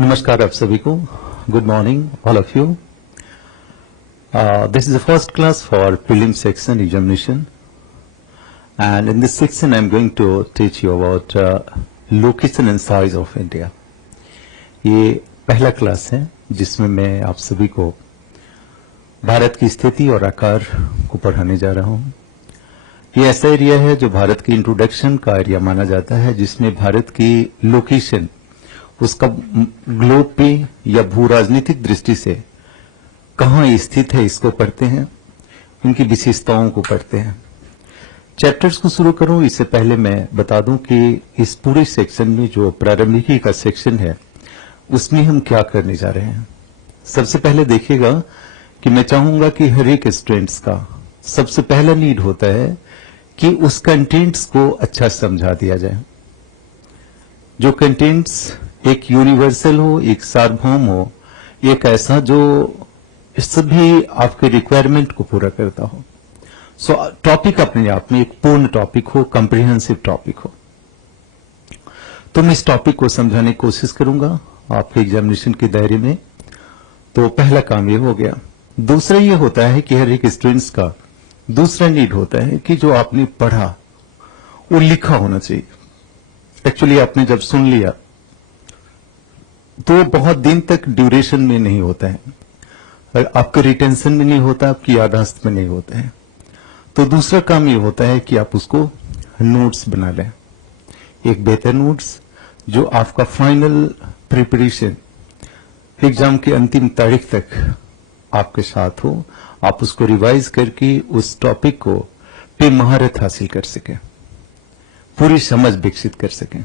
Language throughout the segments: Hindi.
नमस्कार आप सभी को. Good morning, all of you. This is the first class for prelim section examination, and in this section I'm going to teach you about location and size of India. ये पहला क्लास है जिसमें मैं आप सभी को भारत की स्थिति और आकार को पढ़ाने जा रहा हूँ. ये ऐसा एरिया है जो भारत की इंट्रोडक्शन का एरिया माना जाता है, जिसमें भारत की लोकेशन उसका ग्लोब पे या भू राजनीतिक दृष्टि से कहाँ स्थित है इसको पढ़ते हैं, उनकी विशेषताओं को पढ़ते हैं. चैप्टर्स को शुरू करूं इससे पहले मैं बता दूं कि इस पूरे सेक्शन में जो प्रारंभिकी का सेक्शन है उसमें हम क्या करने जा रहे हैं. सबसे पहले देखिएगा कि मैं चाहूंगा कि हर एक स्टूडेंट्स का सबसे पहला नीड होता है कि उस कंटेंट्स को अच्छा समझा दिया जाए. जो कंटेंट्स एक यूनिवर्सल हो, एक सार्वभौम हो, एक ऐसा जो सभी आपके रिक्वायरमेंट को पूरा करता हो. सो टॉपिक अपने आप में एक पूर्ण टॉपिक हो, कॉम्प्रिहेंसिव टॉपिक हो. तो मैं इस टॉपिक को समझाने की कोशिश करूंगा आपके एग्जामिनेशन के दायरे में. तो पहला काम ये हो गया. दूसरा ये होता है कि हर एक स्टूडेंट्स का दूसरा नीड होता है कि जो आपने पढ़ा वो लिखा होना चाहिए. एक्चुअली आपने जब सुन लिया तो बहुत दिन तक ड्यूरेशन में नहीं होता है, आपके रिटेंशन में नहीं होता, आपकी याददाश्त में नहीं होता है. तो दूसरा काम ये होता है कि आप उसको नोट्स बना लें, एक बेहतर नोट्स जो आपका फाइनल प्रिपरेशन एग्जाम की अंतिम तारीख तक आपके साथ हो. आप उसको रिवाइज करके उस टॉपिक को पे महारत हासिल कर सकें, पूरी समझ विकसित कर सकें.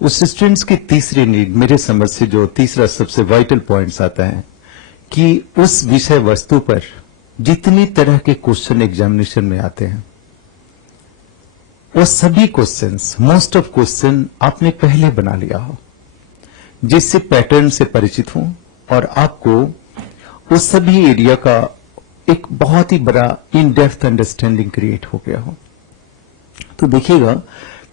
उस स्टूडेंट्स की तीसरी नीड मेरे समझ से जो तीसरा सबसे वाइटल पॉइंट्स आता है कि उस विषय वस्तु पर जितनी तरह के क्वेश्चन एग्जामिनेशन में आते हैं वो सभी क्वेश्चंस, मोस्ट ऑफ क्वेश्चन आपने पहले बना लिया हो, जिससे पैटर्न से परिचित हो और आपको उस सभी एरिया का एक बहुत ही बड़ा इन डेप्थ अंडरस्टैंडिंग क्रिएट हो गया हो. तो देखिएगा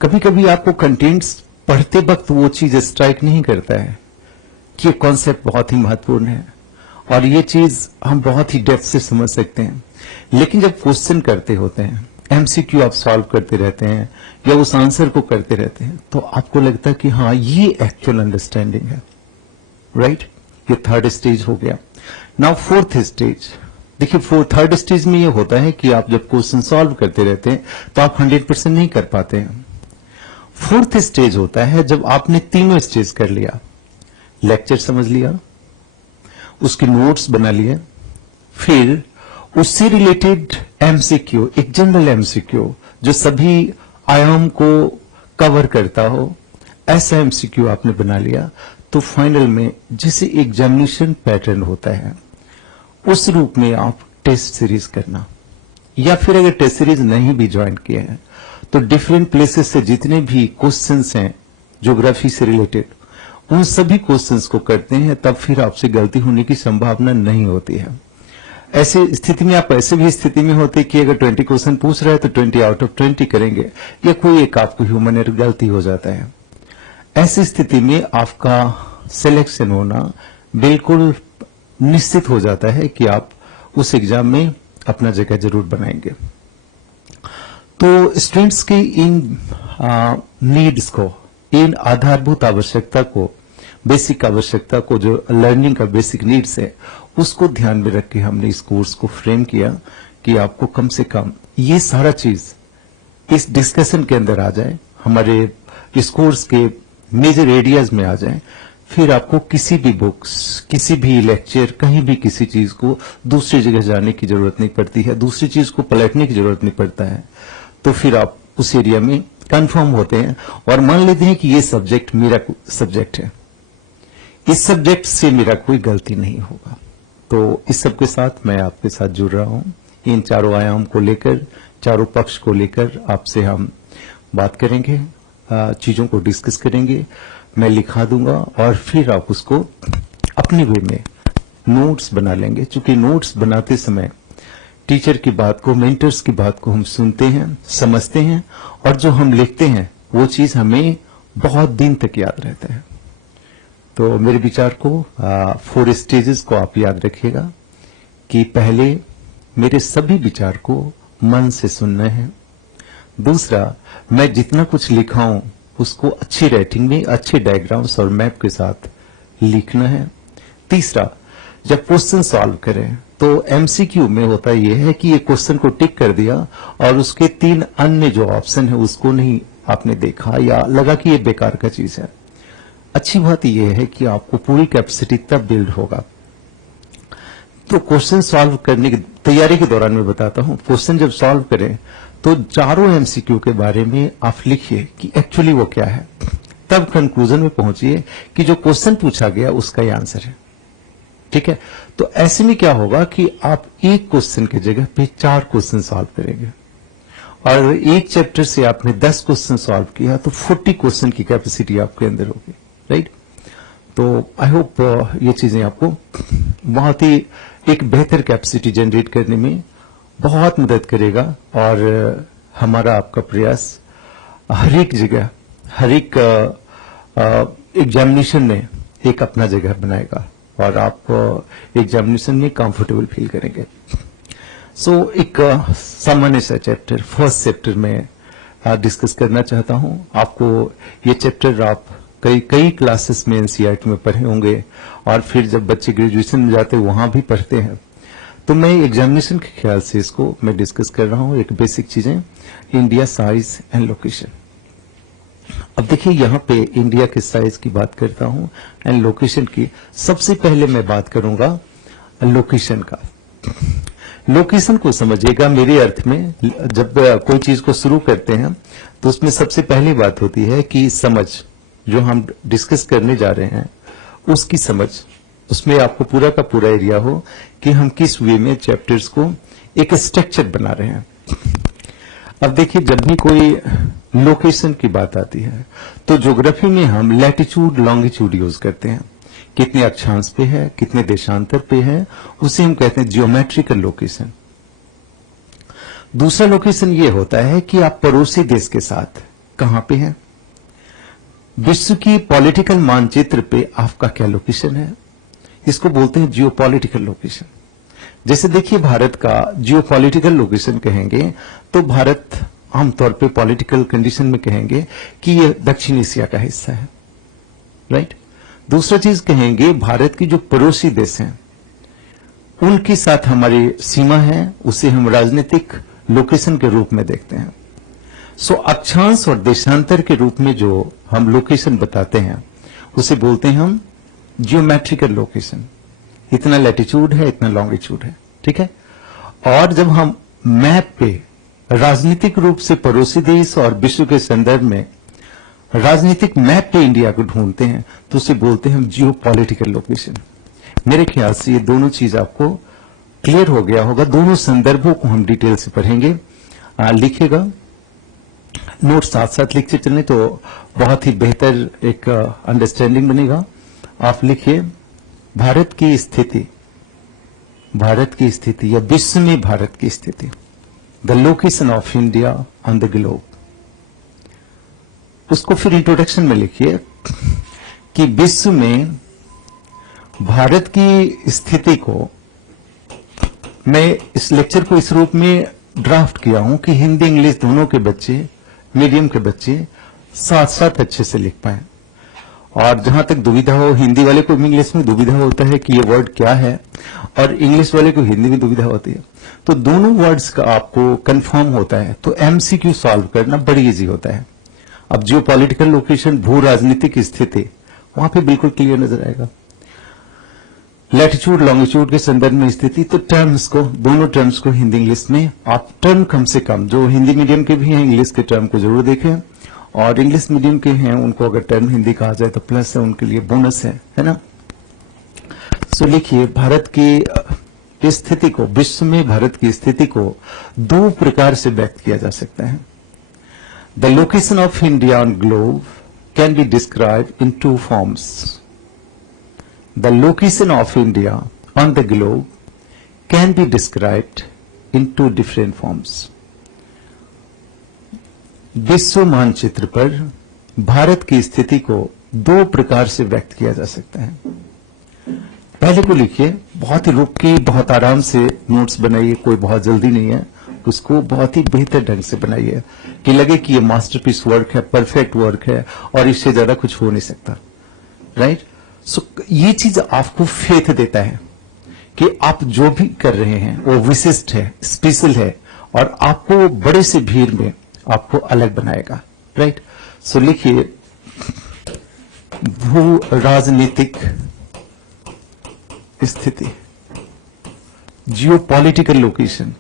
कभी कभी आपको कंटेंट्स पढ़ते वक्त वो चीज स्ट्राइक नहीं करता है कि ये कॉन्सेप्ट बहुत ही महत्वपूर्ण है और ये चीज हम बहुत ही डेप्थ से समझ सकते हैं. लेकिन जब क्वेश्चन करते होते हैं, एमसीक्यू आप सॉल्व करते रहते हैं या उस आंसर को करते रहते हैं, तो आपको लगता है कि हाँ ये एक्चुअल अंडरस्टैंडिंग है. राइट, ये थर्ड स्टेज हो गया. नाउ फोर्थ स्टेज देखिए, थर्ड स्टेज में ये होता है कि आप जब क्वेश्चन सॉल्व करते रहते हैं तो आप 100% नहीं कर पाते हैं. फोर्थ स्टेज होता है जब आपने तीनों स्टेज कर लिया, लेक्चर समझ लिया, उसके नोट्स बना लिए, फिर उससे रिलेटेड एमसीक्यू, एक जनरल एमसीक्यू जो सभी आयाम को कवर करता हो, ऐसा एमसीक्यू आपने बना लिया. तो फाइनल में जिसे एग्जामिनेशन पैटर्न होता है उस रूप में आप टेस्ट सीरीज करना, या फिर अगर टेस्ट सीरीज नहीं भी ज्वाइन किए हैं तो डिफरेंट प्लेसेस से जितने भी क्वेश्चंस हैं ज्योग्राफी से रिलेटेड, उन सभी क्वेश्चंस को करते हैं, तब फिर आपसे गलती होने की संभावना नहीं होती है. ऐसी स्थिति में आप ऐसे भी स्थिति में होते कि अगर 20 क्वेश्चन पूछ रहे हैं तो 20 आउट ऑफ 20 करेंगे, या कोई एक आपको ह्यूमन एरर गलती हो जाता है. ऐसी स्थिति में आपका सिलेक्शन होना बिल्कुल निश्चित हो जाता है कि आप उस एग्जाम में अपना जगह जरूर बनाएंगे. तो स्टूडेंट्स की इन नीड्स को, इन आधारभूत आवश्यकता को, बेसिक आवश्यकता को, जो लर्निंग का बेसिक नीड्स है, उसको ध्यान में रख के हमने इस कोर्स को फ्रेम किया कि आपको कम से कम ये सारा चीज इस डिस्कशन के अंदर आ जाए, हमारे इस कोर्स के मेजर एरियाज में आ जाए. फिर आपको किसी भी बुक्स, किसी भी लेक्चर, कहीं भी किसी चीज को दूसरी जगह जाने की जरूरत नहीं पड़ती है, दूसरी चीज को पलटने की जरूरत नहीं पड़ता है. तो फिर आप उस एरिया में कंफर्म होते हैं और मान लेते हैं कि ये सब्जेक्ट मेरा सब्जेक्ट है, इस सब्जेक्ट से मेरा कोई गलती नहीं होगा. तो इस सब के साथ मैं आपके साथ जुड़ रहा हूं. इन चारों आयाम को लेकर, चारों पक्ष को लेकर आपसे हम बात करेंगे, चीजों को डिस्कस करेंगे. मैं लिखा दूंगा और फिर आप उसको अपने वे में नोट्स बना लेंगे. चूंकि नोट्स बनाते समय टीचर की बात को, मेंटर्स की बात को हम सुनते हैं, समझते हैं, और जो हम लिखते हैं वो चीज हमें बहुत दिन तक याद रहता है. तो मेरे विचार को 4 स्टेजेस को आप याद रखिएगा कि पहले मेरे सभी विचार को मन से सुनना है। दूसरा, मैं जितना कुछ लिखा हूं उसको अच्छी राइटिंग में अच्छे डायग्राम्स और मैप के साथ लिखना है। तीसरा, जब क्वेश्चन सॉल्व करें तो एमसीक्यू में होता यह है कि ये क्वेश्चन को टिक कर दिया और उसके 3 अन्य जो ऑप्शन है उसको नहीं आपने देखा या लगा कि ये बेकार का चीज है। अच्छी बात यह है कि आपको पूरी कैपेसिटी तब बिल्ड होगा। तो क्वेश्चन सॉल्व करने की तैयारी के दौरान मैं बताता हूं, क्वेश्चन जब सॉल्व करें तो चारों एमसीक्यू के बारे में आप लिखिए कि एक्चुअली वो क्या है, तब कंक्लूजन में पहुंचिए कि जो क्वेश्चन पूछा गया उसका ही आंसर है। ठीक है, तो ऐसे में क्या होगा कि आप एक क्वेश्चन की जगह पे 4 क्वेश्चन सॉल्व करेंगे और एक चैप्टर से आपने 10 क्वेश्चन सॉल्व किया तो 40 क्वेश्चन की कैपेसिटी आपके अंदर होगी। राइट, तो आई होप ये चीजें आपको बहुत ही एक बेहतर कैपेसिटी जनरेट करने में बहुत मदद करेगा और हमारा आपका प्रयास हर एक जगह हर एक एग्जामिनेशन में एक अपना जगह बनाएगा और आप एग्जामिनेशन में कंफर्टेबल फील करेंगे। सो एक सामान्य सा चैप्टर फर्स्ट चैप्टर में डिस्कस करना चाहता हूं। आपको ये चैप्टर आप कई क्लासेस में एनसीईआरटी में पढ़े होंगे और फिर जब बच्चे ग्रेजुएशन में जाते हैं वहां भी पढ़ते हैं। तो मैं एग्जामिनेशन के ख्याल से इसको मैं डिस्कस कर रहा हूं। एक बेसिक चीजें, इंडिया साइज एंड लोकेशन। अब देखिए यहां पे इंडिया के साइज की बात करता हूं एंड लोकेशन की। सबसे पहले मैं बात करूंगा लोकेशन का। लोकेशन को समझिएगा मेरे अर्थ में, जब कोई चीज को शुरू करते हैं तो उसमें सबसे पहली बात होती है कि समझ, जो हम डिस्कस करने जा रहे हैं उसकी समझ, उसमें आपको पूरा का पूरा एरिया हो कि हम किस वे में चैप्टर्स को एक स्ट्रक्चर बना रहे हैं। अब देखिए जब भी कोई लोकेशन की बात आती है तो ज्योग्राफी में हम लैटिट्यूड लॉन्गिट्यूड यूज करते हैं, कितने अक्षांश पे है, कितने देशांतर पे है, उसे हम कहते हैं जियोमेट्रिकल लोकेशन। दूसरा लोकेशन ये होता है कि आप पड़ोसी देश के साथ कहां पे हैं, विश्व की पॉलिटिकल मानचित्र पे आपका क्या लोकेशन है, इसको बोलते हैं जियोपॉलिटिकल लोकेशन। जैसे देखिए भारत का जियोपॉलिटिकल लोकेशन कहेंगे तो भारत आमतौर पे पॉलिटिकल कंडीशन में कहेंगे कि ये दक्षिण एशिया का हिस्सा है। राइट, दूसरा चीज कहेंगे भारत की जो पड़ोसी देश हैं उनके साथ हमारी सीमा है, उसे हम राजनीतिक लोकेशन के रूप में देखते हैं। सो अक्षांश और देशांतर के रूप में जो हम लोकेशन बताते हैं उसे बोलते हैं हम जियोमेट्रिकल लोकेशन। इतना लैटिट्यूड है, इतना लॉन्गिट्यूड है। ठीक है, और जब हम मैप पे राजनीतिक रूप से पड़ोसी देश और विश्व के संदर्भ में राजनीतिक मैप पे इंडिया को ढूंढते हैं तो उसे बोलते हैं हम जियोपॉलिटिकल लोकेशन। मेरे ख्याल से ये दोनों चीज आपको क्लियर हो गया होगा। दोनों संदर्भों को हम डिटेल से पढ़ेंगे। लिखिएगा, नोट साथ साथ लिखते चलने तो बहुत ही बेहतर एक अंडरस्टैंडिंग बनेगा। आप लिखिए भारत की स्थिति या विश्व में भारत की स्थिति, the location of India on the globe. उसको फिर इंट्रोडक्शन में लिखिए कि विश्व में भारत की स्थिति को, मैं इस लेक्चर को इस रूप में ड्राफ्ट किया हूं कि हिंदी इंग्लिश दोनों के बच्चे, मीडियम के बच्चे साथ साथ अच्छे से लिख पाए। और जहां तक दुविधा हो, हिंदी वाले को इंग्लिश में दुविधा होता है कि ये वर्ड क्या है और इंग्लिश वाले को हिंदी में दुविधा होती है, तो दोनों वर्ड्स का आपको कंफर्म होता है तो एमसीक्यू सॉल्व करना बड़ी इजी होता है। अब जियो पॉलिटिकल लोकेशन, भू राजनीतिक स्थिति, वहां पे बिल्कुल क्लियर नजर आएगा। लैटिट्यूड लॉन्गिट्यूड के संदर्भ में स्थिति, तो टर्म्स को, दोनों टर्म्स को हिंदी इंग्लिश में आप टर्म कम से कम, जो हिंदी मीडियम के भी हैं इंग्लिश के टर्म को जरूर देखें, और इंग्लिश मीडियम के हैं उनको अगर टर्म हिंदी कहा जाए तो प्लस है, उनके लिए बोनस है ना। सो लिखिए भारत की स्थिति को, विश्व में भारत की स्थिति को 2 प्रकार से व्यक्त किया जा सकता है। The location of India on globe can be described in 2 forms. The location of India on the globe can be described in 2 different forms. विश्व मानचित्र पर भारत की स्थिति को दो प्रकार से व्यक्त किया जा सकता है। पहले को लिखिए, बहुत ही रुक के बहुत आराम से नोट्स बनाइए, कोई बहुत जल्दी नहीं है, उसको बहुत ही बेहतर ढंग से बनाइए कि लगे कि ये मास्टरपीस वर्क है, परफेक्ट वर्क है और इससे ज्यादा कुछ हो नहीं सकता, राइट। सो ये चीज आपको फेथ देता है कि आप जो भी कर रहे हैं वो विशिष्ट है, स्पेशल है और आपको बड़े से भीड़ में आपको अलग बनाएगा, राइट। सो लिखिए, भू राजनीतिक स्थिति, जियोपॉलिटिकल लोकेशन,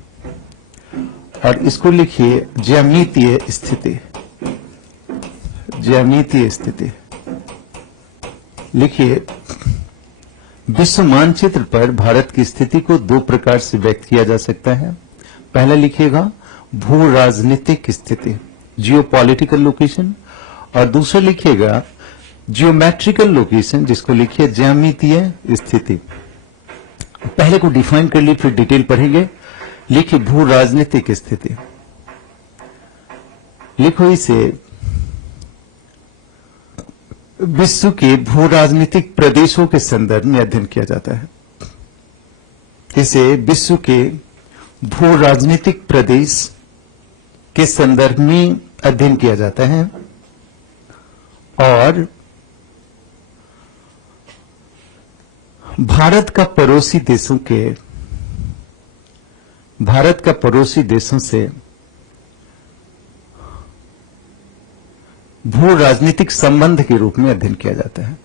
और इसको लिखिए ज्यामितीय स्थिति, ज्यामितीय स्थिति। लिखिए, विश्व मानचित्र पर भारत की स्थिति को दो प्रकार से व्यक्त किया जा सकता है। पहला लिखिएगा भू राजनीतिक स्थिति, जियोपॉलिटिकल लोकेशन, और दूसरा लिखिएगा जियोमेट्रिकल लोकेशन, जिसको लिखिए ज्यामितीय स्थिति। पहले को डिफाइन कर लिए, फिर डिटेल पढ़ेंगे। लिखिए भू राजनीतिक स्थिति, लिखो इसे विश्व के भू राजनीतिक प्रदेशों के संदर्भ में अध्ययन किया जाता है। इसे विश्व के भू राजनीतिक प्रदेश के संदर्भ में अध्ययन किया जाता है और भारत का पड़ोसी देशों से भू राजनीतिक संबंध के रूप में अध्ययन किया जाता है।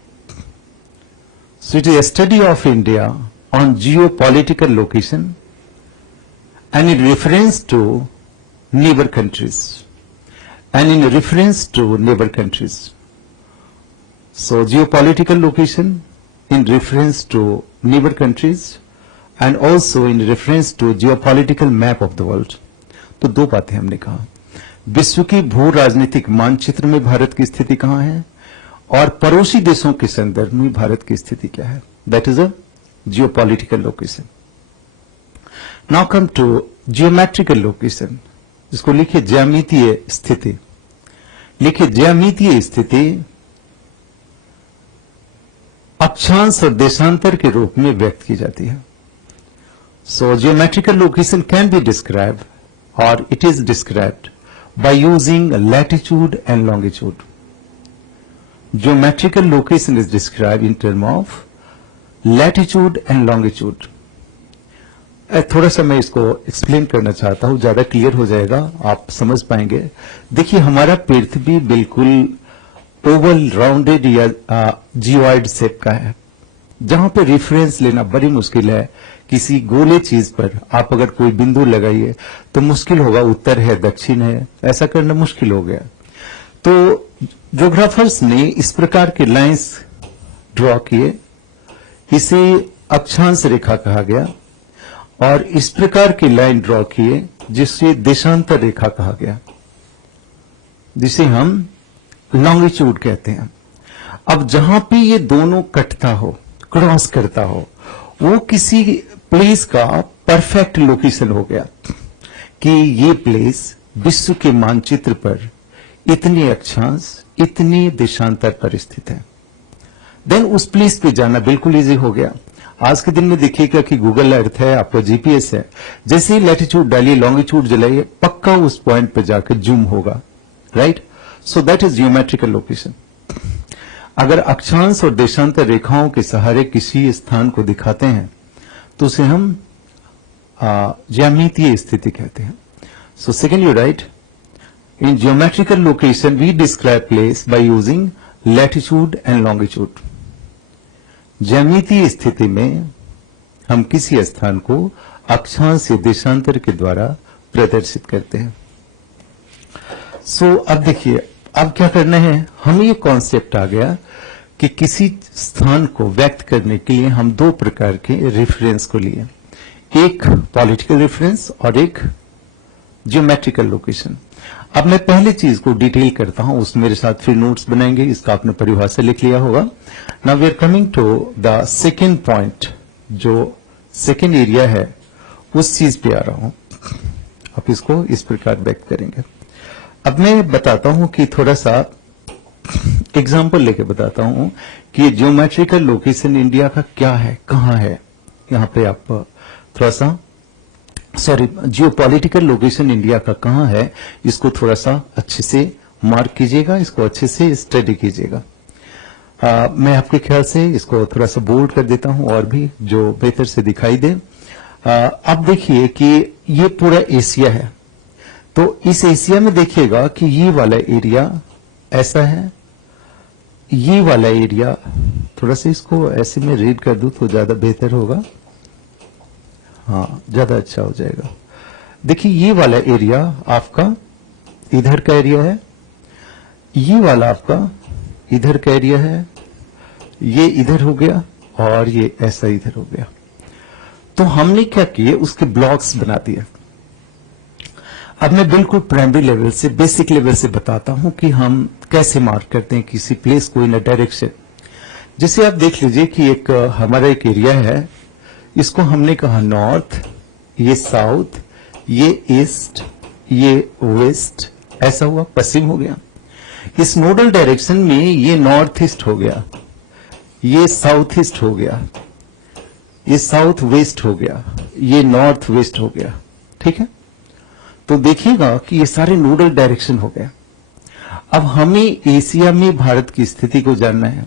So it is study of India on geo political location and in reference to neighbour countries so geo political location in reference to neighbor countries and also in reference to geopolitical map of the world। तो दो बातें हमने कहा, विश्व की भू राजनीतिक मानचित्र में भारत की स्थिति कहां है और पड़ोसी देशों के संदर्भ में भारत की स्थिति क्या है, that is a geopolitical location. Now come to geometrical location, जिसको लिखिए ज्यामितीय स्थिति। लिखिए ज्यामितीय स्थिति अक्षांश और देशांतर के रूप में व्यक्त की जाती है। So geometrical location can be describe और it is described by using latitude and longitude. Geometrical location is described in term of latitude and longitude. थोड़ा सा मैं इसको एक्सप्लेन करना चाहता हूं, ज्यादा क्लियर हो जाएगा, आप समझ पाएंगे। देखिए, हमारा पृथ्वी बिल्कुल ओवल राउंडेड या जियोइड शेप का है, जहां पे रेफरेंस लेना बड़ी मुश्किल है। किसी गोले चीज पर आप अगर कोई बिंदु लगाइए तो मुश्किल होगा, उत्तर है दक्षिण है, ऐसा करना मुश्किल हो गया। तो ज्योग्राफर्स ने इस प्रकार के लाइंस ड्रॉ किए, इसे अक्षांश रेखा कहा गया, और इस प्रकार की लाइन ड्रॉ किए जिससे देशांतर रेखा कहा गया, जिसे हम लॉन्गिट्यूड कहते हैं। अब जहां पे ये दोनों कटता हो, क्रॉस करता हो, वो किसी प्लेस का परफेक्ट लोकेशन हो गया कि ये प्लेस विश्व के मानचित्र पर इतने अक्षांश, इतने देशांतर पर स्थित है। देन उस प्लेस पे जाना बिल्कुल इजी हो गया। आज के दिन में देखिएगा कि गूगल अर्थ है, आपका जीपीएस है, जैसे ही लैटिट्यूड डालिए, लॉन्गिट्यूड जलाइए, पक्का उस पॉइंट पे जाकर जूम होगा, right. So that is geometrical location. अगर अक्षांश और देशांतर रेखाओं के सहारे किसी स्थान को दिखाते हैं तो उसे हम ज्यामितीय स्थिति कहते हैं। So second you write, in geometrical location we describe place by using latitude and longitude. ज्यामितीय स्थिति में हम किसी स्थान को अक्षांश या देशांतर के द्वारा प्रदर्शित करते हैं। सो अब देखिए, अब क्या करना है, हमें ये कॉन्सेप्ट आ गया कि किसी स्थान को व्यक्त करने के लिए हम दो प्रकार के रेफरेंस को लिए, एक पॉलिटिकल रेफरेंस और एक जियोमेट्रिकल लोकेशन। अब मैं पहले चीज को डिटेल करता हूं, उस मेरे साथ फिर नोट्स बनाएंगे, इसका आपने परिभाषा लिख लिया होगा। Now we are coming to the second point, जो सेकेंड एरिया है, उस चीज पे आ रहा हूं। आप इसको इस प्रकार व्यक्त करेंगे। अब मैं बताता हूं कि थोड़ा सा एग्जाम्पल लेके बताता हूं कि जियोमेट्रिकल लोकेशन इंडिया का क्या है, कहां है। यहां पे आप थोड़ा सा जियोपॉलिटिकल लोकेशन इंडिया का कहां है, इसको थोड़ा सा अच्छे से मार्क कीजिएगा, इसको अच्छे से स्टडी कीजिएगा। मैं आपके ख्याल से इसको थोड़ा सा बोल्ड कर देता हूं और भी जो बेहतर से दिखाई दे। अब देखिए कि ये पूरा एशिया है, तो इस एशिया में देखिएगा कि ये वाला एरिया ऐसा है, ये वाला एरिया थोड़ा सा इसको ऐसे में रीड कर दूं तो ज्यादा बेहतर होगा, हाँ ज्यादा अच्छा हो जाएगा। देखिए ये वाला एरिया आपका इधर का एरिया है, ये वाला आपका इधर का एरिया है, ये इधर हो गया और ये ऐसा इधर हो गया। तो हमने क्या किए, उसके ब्लॉक्स बना दिए। अब मैं बिल्कुल प्राइमरी लेवल से, बेसिक लेवल से बताता हूं कि हम कैसे मार्क करते हैं किसी प्लेस को इन अ डायरेक्शन। जैसे आप देख लीजिए कि एक हमारा एक एरिया है, इसको हमने कहा नॉर्थ, ये साउथ, ये ईस्ट, ये वेस्ट, ऐसा हुआ, पश्चिम हो गया। इस नोडल डायरेक्शन में ये नॉर्थ ईस्ट हो गया, ये साउथ ईस्ट हो गया, ये साउथ वेस्ट हो गया, ये नॉर्थ वेस्ट हो गया। ठीक है, तो देखिएगा कि ये सारे नोडल डायरेक्शन हो गए। अब हमें एशिया में भारत की स्थिति को जानना है,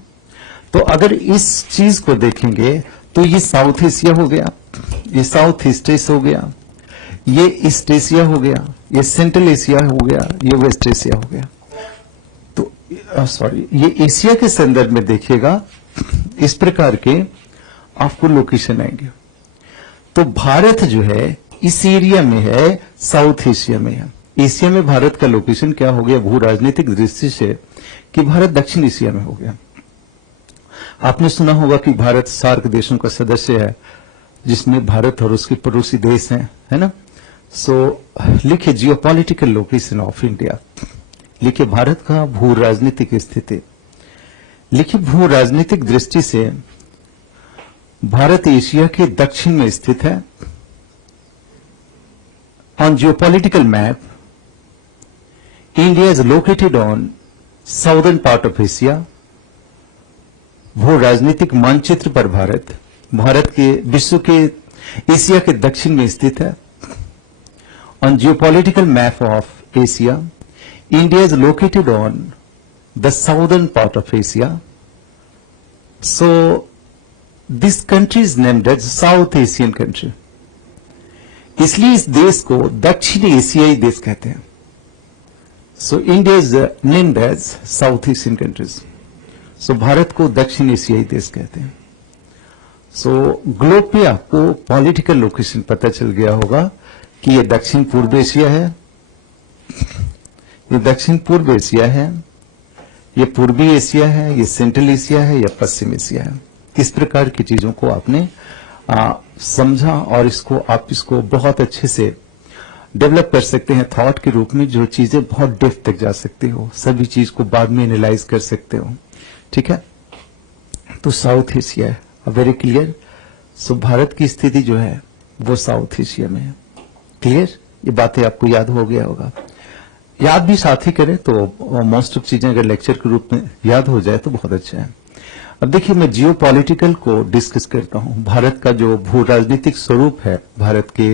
तो अगर इस चीज को देखेंगे तो ये साउथ एशिया हो गया, ये साउथ ईस्ट एशिया हो गया, ये ईस्ट एशिया हो गया, ये सेंट्रल एशिया हो गया, ये वेस्ट एशिया हो गया। तो ये एशिया के संदर्भ में देखिएगा इस प्रकार के आपको लोकेशन आएंगे। तो भारत जो है इस एरिया में है, साउथ एशिया में है। एशिया में भारत का लोकेशन क्या हो गया भू राजनीतिक दृष्टि से, कि भारत दक्षिण एशिया में हो गया। आपने सुना होगा कि भारत सार्क देशों का सदस्य है, जिसमें भारत और उसके पड़ोसी देश हैं, है ना। सो लिखिए जियोपॉलिटिकल लोकेशन ऑफ इंडिया, लिखिए भारत का भू राजनीतिक स्थिति, लिखिए भू राजनीतिक दृष्टि से भारत एशिया के दक्षिण में स्थित है। On geopolitical map India is located on southern part of Asia. भू राजनीतिक मानचित्र पर भारत के विश्व के एशिया के दक्षिण में स्थित है। On geopolitical map of Asia India is located on the southern part of Asia. So this country is named as South Asian country, इसलिए इस देश को दक्षिण एशियाई देश कहते हैं। So India is named as South Asian countries. So Bharat को दक्षिण एशियाई देश कहते हैं। सो ग्लोब पे आपको पॉलिटिकल लोकेशन पता चल गया होगा कि ये दक्षिण पूर्व एशिया है, ये दक्षिण पूर्व एशिया है, ये पूर्वी एशिया है, ये सेंट्रल एशिया है, या पश्चिम एशिया है। इस प्रकार की चीजों को आपने समझा और इसको बहुत अच्छे से डेवलप कर सकते हैं थॉट के रूप में, जो चीजें बहुत डेप्थ तक जा सकते हो, सभी चीज को बाद में एनालाइज कर सकते हो। ठीक है, तो साउथ एशिया है वेरी क्लियर। सो भारत की स्थिति जो है वो साउथ एशिया में है। क्लियर, ये बातें आपको याद हो गया होगा। याद भी साथ ही करें तो मोस्ट ऑफ चीजें अगर लेक्चर के रूप में याद हो जाए तो बहुत अच्छा है। अब देखिए मैं जियो पॉलिटिकल को डिस्कस करता हूं। भारत का जो भू राजनीतिक स्वरूप है भारत के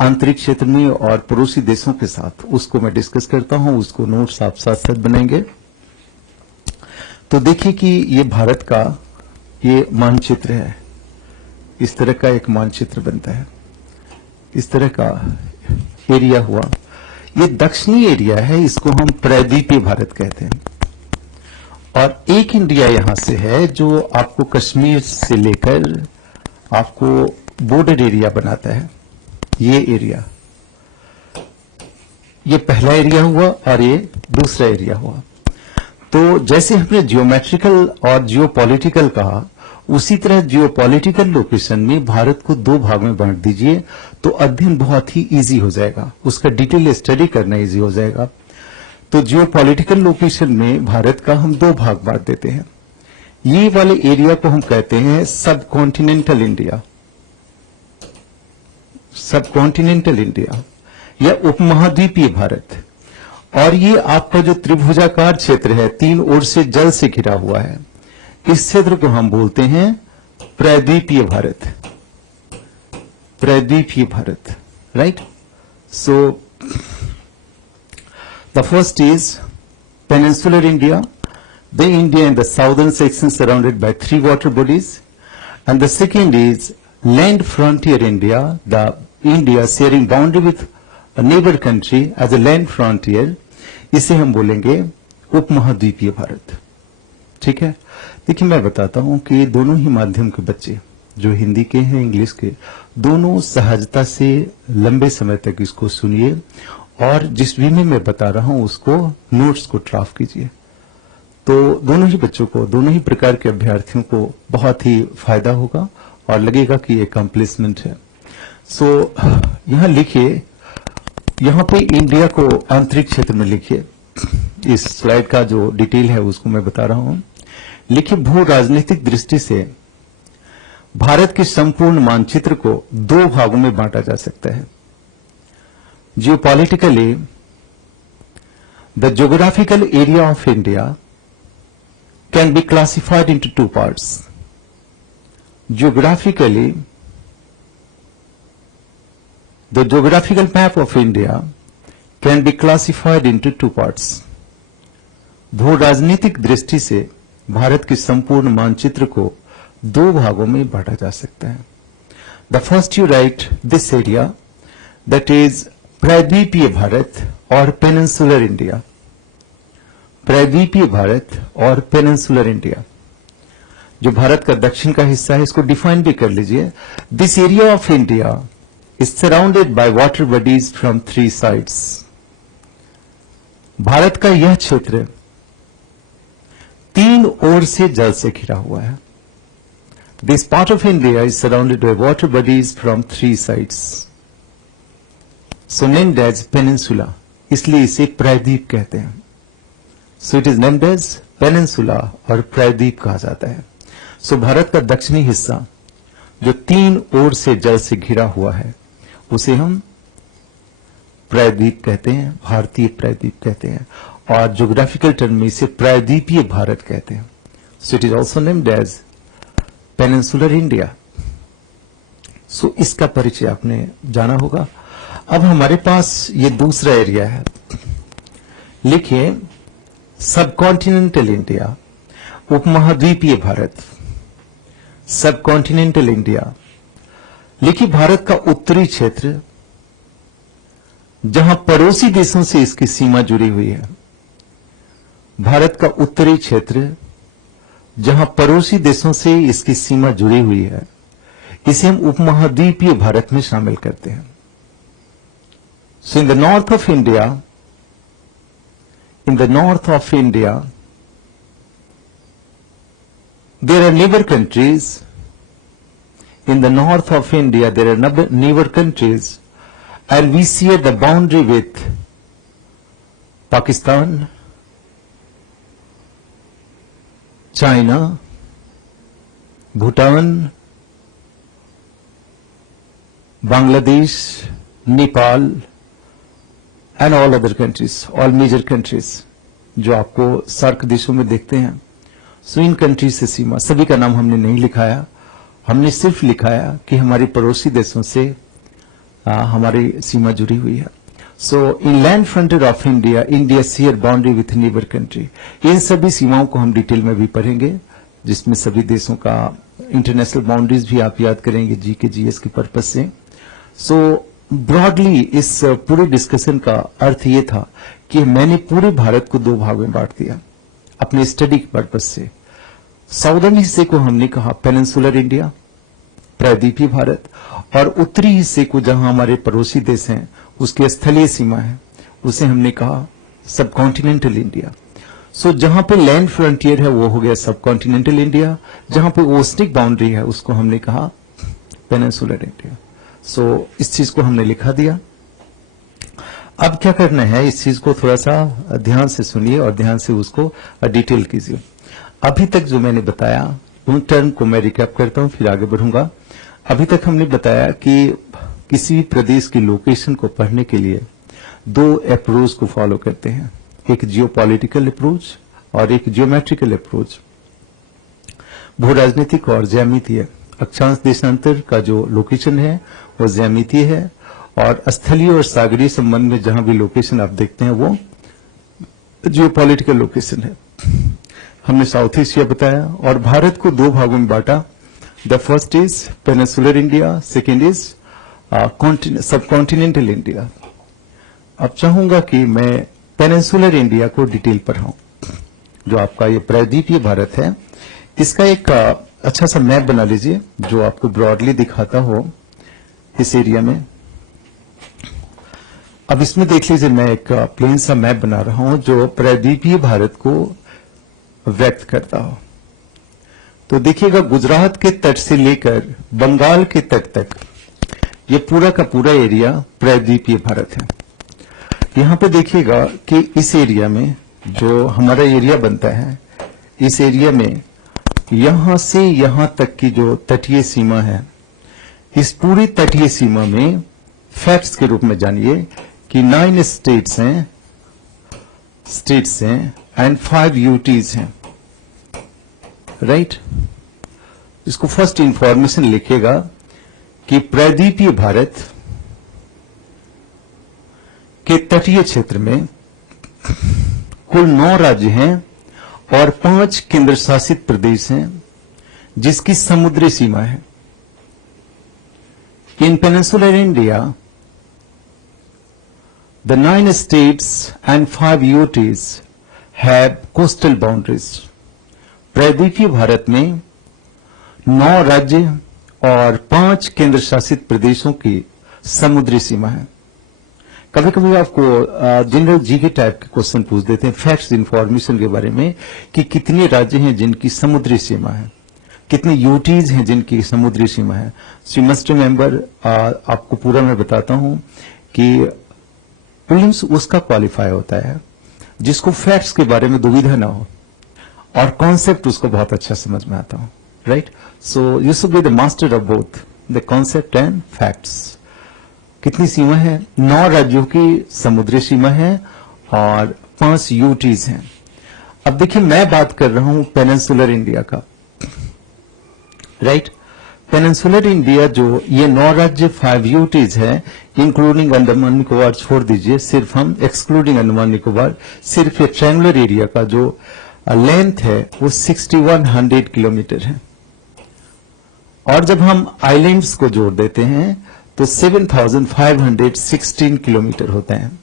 आंतरिक क्षेत्र में और पड़ोसी देशों के साथ, उसको मैं डिस्कस करता हूं। उसको नोट्स आप साथ साथ बनाएंगे। तो देखिए कि ये भारत का ये मानचित्र है, इस तरह का एक मानचित्र बनता है, इस तरह का एरिया हुआ। ये दक्षिणी एरिया है, इसको हम प्रायद्वीपीय भारत कहते हैं। और एक इंडिया यहां से है जो आपको कश्मीर से लेकर आपको बॉर्डर एरिया बनाता है। ये एरिया, ये पहला एरिया हुआ और ये दूसरा एरिया हुआ। तो जैसे हमने जियोमेट्रिकल और जियोपॉलिटिकल कहा, उसी तरह जियोपॉलिटिकल लोकेशन में भारत को दो भाग में बांट दीजिए तो अध्ययन बहुत ही इजी हो जाएगा, उसका डिटेल स्टडी करना इजी हो जाएगा। तो जियोपॉलिटिकल लोकेशन में भारत का हम दो भाग बांट देते हैं। ये वाले एरिया को हम कहते हैं सब कॉन्टिनेंटल इंडिया, सब कॉन्टिनेंटल इंडिया या उपमहाद्वीपीय भारत। और ये आपका जो त्रिभुजाकार क्षेत्र है, 3 ओर से जल से घिरा हुआ है, इस क्षेत्र को हम बोलते हैं प्रायद्वीपीय भारत। प्रायद्वीपीय Bharat, right? So the first is peninsular India, the India in the southern section surrounded by 3 water bodies, and the second is land frontier India, the India sharing boundary with a neighbor country as a land frontier, इसे हम बोलेंगे उपमहाद्वीपीय भारत। ठीक है, देखिए मैं बताता हूं कि दोनों ही माध्यम के बच्चे, जो हिंदी के हैं इंग्लिश के, दोनों सहजता से लंबे समय तक इसको सुनिए और जिस भी में मैं बता रहा हूं उसको नोट्स को ड्राफ्ट कीजिए। तो दोनों ही बच्चों को, दोनों ही प्रकार के अभ्यर्थियों को बहुत ही फायदा होगा और लगेगा कि ये कंप्लीसमेंट है। सो यहां लिखिए, यहां पे इंडिया को आंतरिक क्षेत्र में लिखिए। इस स्लाइड का जो डिटेल है उसको मैं बता रहा हूं। लिखिए, भू राजनीतिक दृष्टि से भारत के संपूर्ण मानचित्र को 2 भागों में बांटा जा सकता है। Geopolitically, the geographical area of India can be classified into 2 parts. Geographically, the geographical map of India can be classified into 2 parts. भू राजनीतिक दृष्टि से भारत के संपूर्ण मानचित्र को 2 भागों में बांटा जा सकता है। The first you write this area, that is प्रायद्वीपीय भारत और पेनिनसुलर इंडिया। प्रायद्वीपीय भारत और पेनिनसुलर इंडिया, जो भारत का दक्षिण का हिस्सा है, इसको डिफाइन भी कर लीजिए। This area of India is surrounded by water bodies from 3 sides. Bharat का यह क्षेत्र 3 ओर से जल से घिरा हुआ है। This part of India is surrounded by water bodies from 3 sides, so named as peninsula, इसलिए इसे प्रायद्वीप कहते हैं। so it is named as peninsula और प्रायद्वीप कहा जाता है। so भारत का दक्षिणी हिस्सा जो 3 ओर से जल से घिरा हुआ है उसे हम प्रायद्वीप कहते हैं, भारतीय प्रायद्वीप कहते हैं, और ज्योग्राफिकल टर्म में इसे प्रायद्वीपीय भारत कहते हैं। so it is also named as peninsular India। so इसका परिचय आपने जाना होगा। अब हमारे पास ये दूसरा एरिया है। लिखिए, सबकॉन्टिनेंटल इंडिया, उपमहाद्वीपीय भारत। सबकॉन्टिनेंटल इंडिया, लिखिए भारत का उत्तरी क्षेत्र जहां पड़ोसी देशों से इसकी सीमा जुड़ी हुई है। भारत का उत्तरी क्षेत्र जहां पड़ोसी देशों से इसकी सीमा जुड़ी हुई है, इसे हम उपमहाद्वीपीय भारत में शामिल करते हैं। So in the north of India, there are neighbor countries. In the north of India, there are neighbor countries, and we share the boundary with Pakistan, China, Bhutan, Bangladesh, Nepal, and all other countries, all major countries जो आपको सार्क देशों में देखते हैं। सो इन कंट्रीज से सीमा, सभी का नाम हमने नहीं लिखाया, हमने सिर्फ लिखाया कि हमारे पड़ोसी देशों से हमारी सीमा जुड़ी हुई है। So in land frontier of India, India share boundary with neighbour country. इन सभी सीमाओं को हम डिटेल में भी पढ़ेंगे, जिसमें सभी देशों का इंटरनेशनल बाउंड्रीज भी आप याद करेंगे जीके जीएस के पर्पज से। सो ब्रॉडली इस पूरे डिस्कशन का अर्थ ये था कि मैंने पूरे भारत को 2 भाग में बांट दिया अपने स्टडी के पर्पज से। साउदर्न हिस्से को हमने कहा पेनिनसुलर इंडिया, प्रायद्वीपीय भारत, और उत्तरी हिस्से को जहां हमारे पड़ोसी देश हैं उसकी स्थलीय सीमा है, उसे हमने कहा सबकॉन्टिनेंटल इंडिया। सो जहां पे लैंड फ्रंटियर है वो हो गया सबकॉन्टिनेंटल इंडिया, जहां पे ओशनिक बाउंड्री है उसको हमने कहा पेनिनसुलर इंडिया। सो इस चीज को हमने लिखा दिया। अब क्या करना है, इस चीज को थोड़ा सा ध्यान से सुनिए और ध्यान से उसको डिटेल कीजिए। अभी तक जो मैंने बताया उन टर्म को मैं रिकैप करता हूं, फिर आगे बढ़ूंगा। अभी तक हमने बताया कि किसी भी प्रदेश की लोकेशन को पढ़ने के लिए दो अप्रोच को फॉलो करते हैं, एक जियोपॉलिटिकल अप्रोच और एक जियोमेट्रिकल अप्रोच। भू राजनीतिक और ज्यामितीय। अक्षांश देशांतर का जो लोकेशन है वो ज्यामितीय है, और स्थलीय और सागरीय संबंध में जहां भी लोकेशन आप देखते हैं वो जियोपॉलिटिकल लोकेशन है। हमने साउथ एशिया बताया और भारत को दो भागों में बांटा। The first is peninsular India, second is सब कॉन्टिनेंटल इंडिया। अब चाहूंगा कि मैं पेनिनसुलर इंडिया को डिटेल पढ़ाऊं। जो आपका ये प्रायद्वीपीय भारत है, इसका एक अच्छा सा मैप बना लीजिए जो आपको ब्रॉडली दिखाता हो इस एरिया में। अब इसमें देख लीजिए, मैं एक प्लेन सा मैप बना रहा हूं जो प्रायद्वीपीय भारत को व्यक्त करता हो। तो देखिएगा, गुजरात के तट से लेकर बंगाल के तट तक ये पूरा का पूरा एरिया प्रायद्वीपीय भारत है। यहां पे देखिएगा कि इस एरिया में जो हमारा एरिया बनता है, इस एरिया में यहां से यहां तक की जो तटीय सीमा है, इस पूरी तटीय सीमा में फैक्ट्स के रूप में जानिए कि 9 स्टेट्स हैं एंड 5 यूटीज हैं, राइट। इसको फर्स्ट इंफॉर्मेशन लिखिएगा कि प्रायद्वीपीय भारत के तटीय क्षेत्र में कुल 9 राज्य हैं और 5 केंद्र शासित प्रदेश हैं जिसकी समुद्री सीमा है। इन peninsular India the 9 states and 5 UTs have coastal boundaries. प्रायद्वीपीय भारत में 9 राज्य और 5 केंद्र शासित प्रदेशों की समुद्री सीमा है। कभी कभी आपको जनरल जीके टाइप के क्वेश्चन पूछ देते हैं फैक्ट्स इंफॉर्मेशन के बारे में कि कितने राज्य हैं जिनकी समुद्री सीमा है, कितने यूटीज हैं जिनकी समुद्री सीमा है। सो यू मस्ट रिमेंबर, आपको पूरा मैं बताता हूं कि प्रीलिम्स उसका क्वालिफाई होता है जिसको फैक्ट्स के बारे में दुविधा ना हो और कॉन्सेप्ट उसको बहुत अच्छा समझ में आता हो, right. So you should be the master of both the concept and facts. कितनी सीमा है? 9 राज्यों की समुद्री सीमा है और 5 यूटीज हैं। अब देखिए, मैं बात कर रहा हूं पेनिनसुलर इंडिया का, राइट। पेनिनसुलर इंडिया जो ये 9 राज्य 5 यूटीज है, इंक्लूडिंग अंडमान निकोबार छोड़ दीजिए, सिर्फ हम एक्सक्लूडिंग अंडमान निकोबार, सिर्फ ये ट्रायंगुलर एरिया का जो लेंथ है वो 6100 किलोमीटर है। और जब हम आइलैंड्स को जोड़ देते हैं तो 7516 किलोमीटर होते हैं।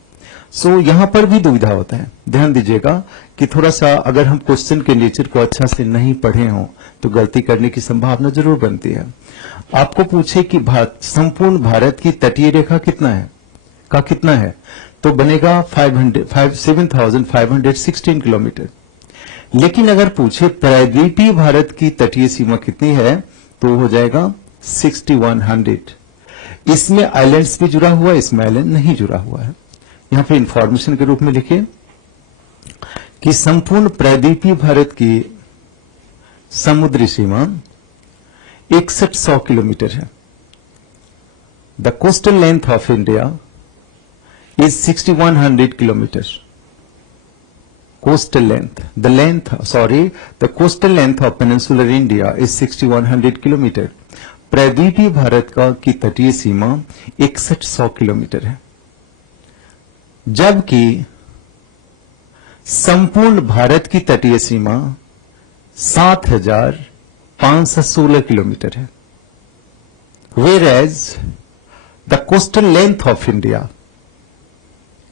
सो यहां पर भी दुविधा होता है। ध्यान दीजिएगा कि थोड़ा सा अगर हम क्वेश्चन के नेचर को अच्छा से नहीं पढ़े हों तो गलती करने की संभावना जरूर बनती है। आपको पूछे कि संपूर्ण भारत की तटीय रेखा कितना है तो बनेगा 7516 किलोमीटर। लेकिन अगर पूछे प्रायद्वीपीय भारत की तटीय सीमा कितनी है तो हो जाएगा 6100। इसमें आइलैंड्स भी जुड़ा हुआ है, इसमें आइलैंड नहीं जुड़ा हुआ है। यहां पे इंफॉर्मेशन के रूप में लिखिए कि संपूर्ण प्रायद्वीपीय भारत की समुद्री सीमा 6100 किलोमीटर है। The coastal length of India is 6100 kilometre. Coastal length, the coastal length of peninsular India is 6100 kilometre. प्रायद्वीपीय भारत का की तटीय सीमा 6100 किलोमीटर है, जबकि संपूर्ण भारत की तटीय सीमा 7516 किलोमीटर है। Whereas the coastal length of India,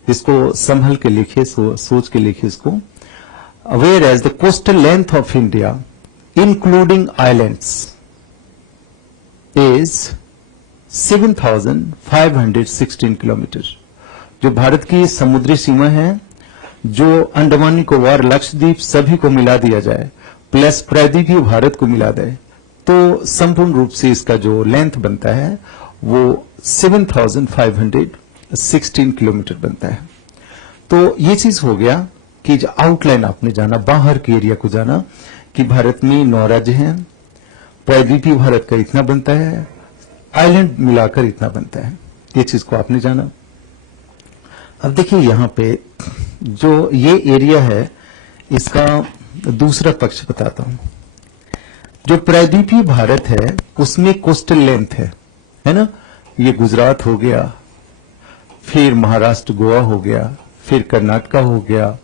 इसको संभल के लिखिए, सोच के लिखिए इसको। Whereas the coastal length of India including islands is 7516 kilometre. जो भारत की समुद्री सीमा है, जो अंडमान निकोबार, लक्षद्वीप सभी को मिला दिया जाए प्लस प्रायद्वीपीय भारत को मिला दे तो संपूर्ण रूप से इसका जो लेंथ बनता है वो 7516 किलोमीटर बनता है। तो ये चीज हो गया कि जो आउटलाइन आपने जाना, बाहर के एरिया को जाना कि भारत में 9 राज्य हैं, प्रायद्वीपीय भारत का इतना बनता है, आइलैंड मिलाकर इतना बनता है। ये चीज को आपने जाना। अब देखिए यहां पे जो ये एरिया है, इसका दूसरा पक्ष बताता हूं। जो प्रायद्वीपीय भारत है उसमें कोस्टल लेंथ है ना। ये गुजरात हो गया, फिर महाराष्ट्र गोवा हो गया, फिर कर्नाटका हो गया,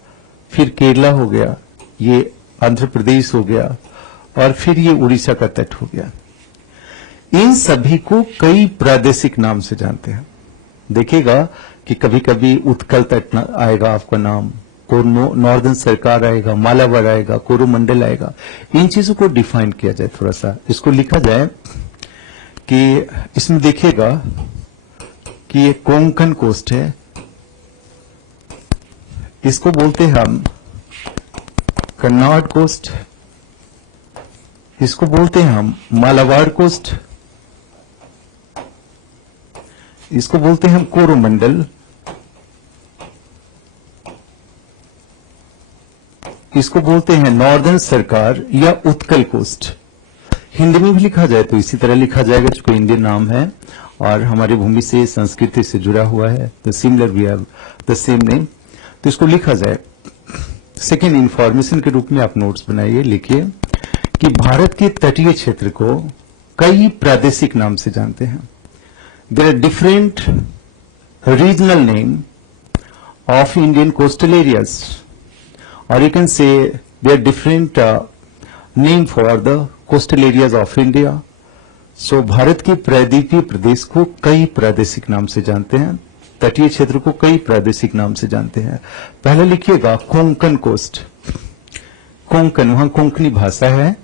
फिर केरला हो गया, ये आंध्र प्रदेश हो गया, और फिर ये उड़ीसा का तट हो गया। इन सभी को कई प्रादेशिक नाम से जानते हैं। देखिएगा कि कभी कभी उत्कल तट आएगा आपका नाम, नॉर्दर्न सरकार आएगा, मालाबार आएगा, कोरोमंडल आएगा। इन चीजों को डिफाइन किया जाए, थोड़ा सा इसको लिखा जाए कि इसमें देखिएगा कि ये कोंकण कोस्ट है, इसको बोलते हैं हम कन्नाड कोस्ट, इसको बोलते हैं हम मालाबार कोस्ट, इसको बोलते हैं हम कोरोमंडल, इसको बोलते हैं नॉर्दर्न सरकार या उत्कल कोस्ट। हिंदी में भी लिखा जाए तो इसी तरह लिखा जाएगा, चूंकि इंडियन नाम है और हमारी भूमि से, संस्कृति से जुड़ा हुआ है, तो similar we have the same name, तो इसको लिखा जाए। सेकेंड इंफॉर्मेशन के रूप में आप नोट्स बनाइए, लिखिए कि भारत के तटीय क्षेत्र को कई प्रादेशिक नाम से जानते हैं। There are different regional name of Indian coastal areas, or you can say there are different name for the coastal areas of India. So Bharat के प्रायद्वीपीय प्रदेश को कई प्रादेशिक नाम से जानते हैं, तटीय क्षेत्र को कई प्रादेशिक नाम से जानते हैं। पहले लिखिएगा कोंकण कोस्ट। कोंकण, वहां कोंकणी भाषा है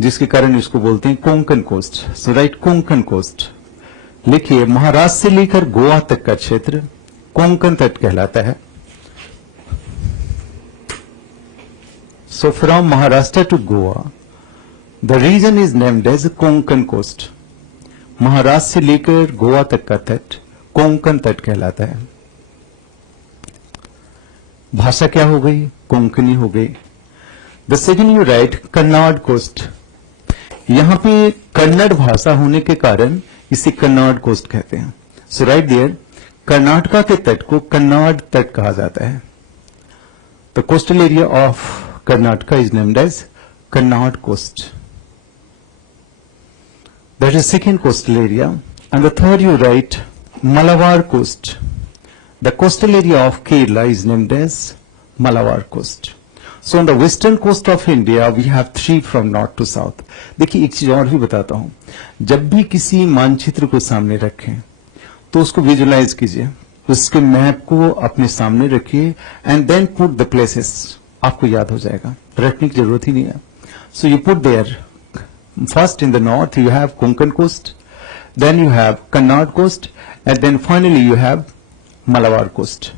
जिसके कारण इसको बोलते हैं कोंकण कोस्ट। सो राइट, कोंकण कोस्ट लिखिए। महाराष्ट्र से लेकर गोवा तक का क्षेत्र कोंकण तट कहलाता है। So from Maharashtra to Goa, the region is named as Konkan coast. Maharashtra से लेकर गोवा तक का तट कोंकण तट कहलाता है। भाषा क्या हो गई? कोंकणी हो गई। The second you write Kannad coast. यहां पे कन्नड़ भाषा होने के कारण इसे कन्नाड कोस्ट कहते हैं। So right there, कर्नाटका के तट को कन्नाड तट कहा जाता है। The coastal area of Karnataka is named as Kannad coast. That is second coastal area. And the third you write Malabar coast. The coastal area of Kerala is named as Malabar coast. So on the western coast of India we have three from north to south. देखिए एक चीज और भी बताता हूं, जब भी किसी मानचित्र को सामने रखें तो उसको विजुलाइज कीजिए, उसके मैप को अपने सामने रखिए and then put the places, आपको याद हो जाएगा, रटने की जरूरत ही नहीं है। So you put there, first in the north you have Konkan coast, then you have Kannad coast, and then finally you have Malabar coast.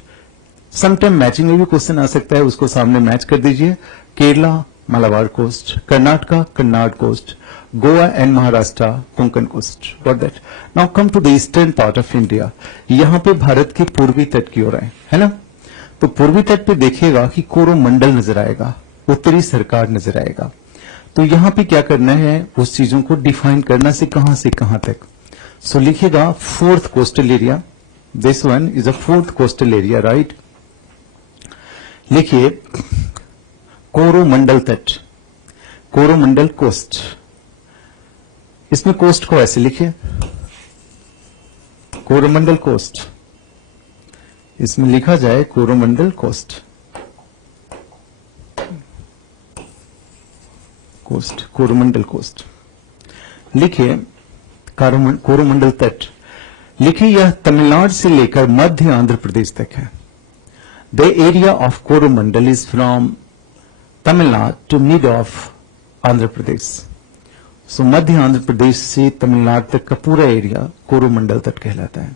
Sometime matching में भी क्वेश्चन आ सकता है, उसको सामने मैच कर दीजिए। Kerala Malabar coast, Karnataka Kannad coast, Goa and Maharashtra Konkan coast. Got that? Now come to the eastern part of India. यहां पे भारत के पूर्वी तट की ओर है ना, तो पूर्वी तट पे देखिएगा कि कोरोमंडल नजर आएगा, उत्तरी सरकार नजर आएगा। तो यहां पे क्या करना है, उस चीजों को डिफाइन करना से कहां तक। सो लिखिएगा fourth coastal area, this one is a fourth coastal area, right. लिखिए कोरोमंडल तट, कोरोमंडल कोस्ट। इसमें कोस्ट को ऐसे लिखिए, कोरोमंडल कोस्ट, इसमें लिखा जाए कोरोमंडल कोस्ट, कोरोमंडल कोस्ट। लिखिए कोरोमंडल तट। लिखिए यह तमिलनाडु से लेकर मध्य आंध्र प्रदेश तक है। The area of Coromandel is from Tamil Nadu to mid of Andhra Pradesh. So मध्य आंध्र प्रदेश से तमिलनाडु तक का पूरा एरिया कोरोमंडल तट कहलाता है।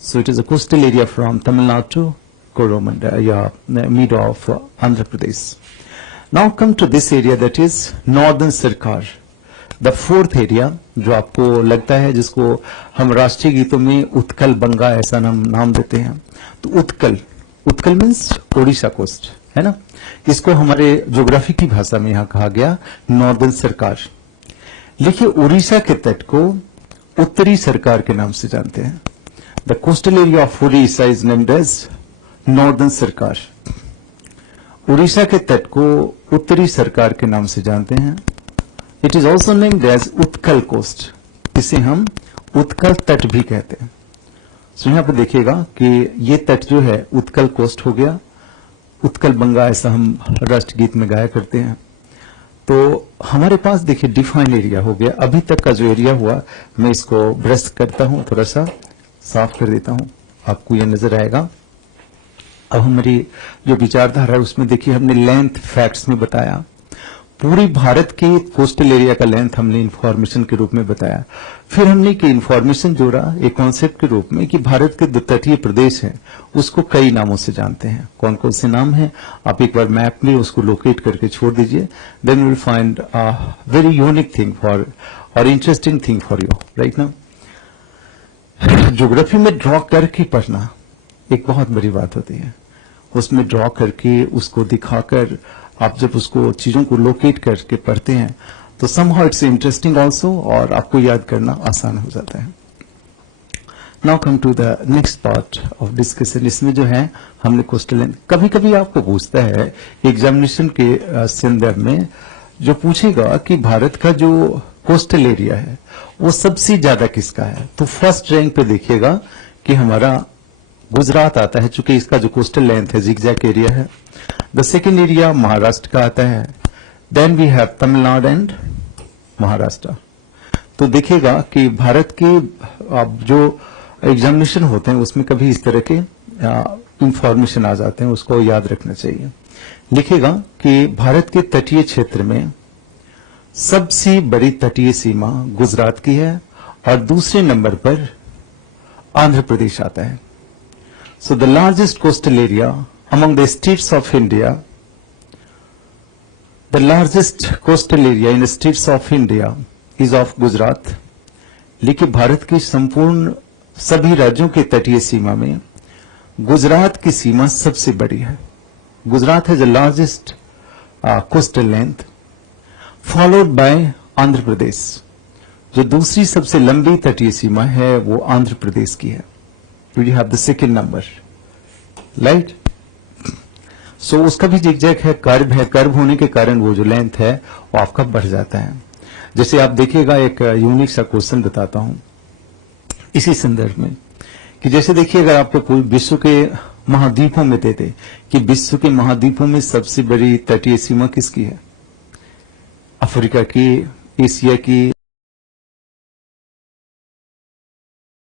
So it is a coastal area from Tamil Nadu to Coromandel, mid of Andhra Pradesh. Now come to this area, that is Northern Sarkar, the fourth area, जो आपको लगता है, जिसको हम राष्ट्रीय गीतों में उत्कल बंगा ऐसा नाम देते हैं। तो उत्कल मीन्स ओडिशा कोस्ट है ना, इसको हमारे ज्योग्राफी की भाषा में यहां कहा गया नॉर्दर्न सरकार। लिखिए उड़ीसा के तट को उत्तरी सरकार के नाम से जानते हैं। The coastal area of Orissa is named as northern सरकार। उड़ीसा के तट को उत्तरी सरकार के नाम से जानते हैं। It is also named as Utkal coast, इसे हम उत्कल तट भी कहते हैं। तो यहां पर देखिएगा कि ये तट जो है उत्कल कोस्ट हो गया, उत्कल बंगा ऐसा हम राष्ट्रगीत में गाया करते हैं। तो हमारे पास देखिए डिफाइन एरिया हो गया। अभी तक का जो एरिया हुआ, मैं इसको ब्रश करता हूं, थोड़ा सा साफ कर देता हूं, आपको ये नजर आएगा। अब हमारी जो विचारधारा है उसमें देखिए हमने लेंथ फैक्ट्स में बताया, पूरी भारत के कोस्टल एरिया का लेंथ हमने इंफॉर्मेशन के रूप में बताया। फिर हमने की इंफॉर्मेशन जोड़ा एक कॉन्सेप्ट के रूप में कि भारत के जो तटीय प्रदेश हैं उसको कई नामों से जानते हैं। कौन कौन से नाम हैं आप एक बार मैप में उसको लोकेट करके छोड़ दीजिए, then will find a very unique thing for और interesting thing for you right now. Geography में ड्रॉ करके पढ़ना एक बहुत बड़ी बात होती है। उसमें ड्रॉ करके उसको दिखाकर आप जब उसको चीजों को लोकेट करके पढ़ते हैं तो समहाउ इट्स इंटरेस्टिंग ऑल्सो, और आपको याद करना आसान हो जाता है। Now come to the next part of discussion. इसमें जो है हमने कोस्टल लाइन, कभी कभी आपको पूछता है एग्जामिनेशन के संदर्भ में जो पूछेगा कि भारत का जो कोस्टल एरिया है वो सबसे ज्यादा किसका है, तो फर्स्ट रैंक पे देखिएगा कि हमारा गुजरात आता है, चूंकि इसका जो कोस्टल लेंथ है जिगजैग एरिया है। द सेकेंड एरिया महाराष्ट्र का आता है, then we have Tamil Nadu and Maharashtra. तो देखिएगा कि भारत के अब जो एग्जामिनेशन होते हैं उसमें कभी इस तरह के इंफॉर्मेशन आ जाते हैं, उसको याद रखना चाहिए। लिखेगा कि भारत के तटीय क्षेत्र में सबसे बड़ी तटीय सीमा गुजरात की है और दूसरे नंबर पर आंध्र प्रदेश आता है। So the largest coastal area among the states of India, the largest coastal area in the states of India is of Gujarat. लेकिन भारत की संपूर्ण सभी राज्यों के तटीय सीमा में गुजरात की सीमा सबसे बड़ी है। गुजरात है the largest coastal length, followed by Andhra Pradesh. जो दूसरी सबसे लंबी तटीय सीमा है वो आंध्र प्रदेश की है। You have the second number, right? So उसका भी जिगजैग है, कर्व है, कर्व होने के कारण वो जो लेंथ है वो आपका बढ़ जाता है। जैसे आप देखिएगा एक यूनिक सा क्वेश्चन बताता हूं इसी संदर्भ में कि जैसे देखिएगा आपको पूरे विश्व के महाद्वीपों में दे दे कि विश्व के महाद्वीपों में सबसे बड़ी तटीय सीमा किसकी है, अफ्रीका की, एशिया की,